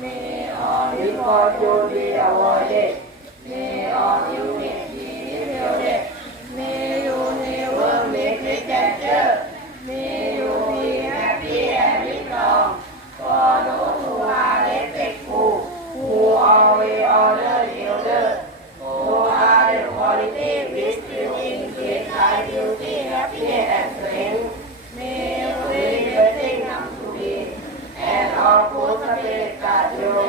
May all you be avoided. May all Thank you.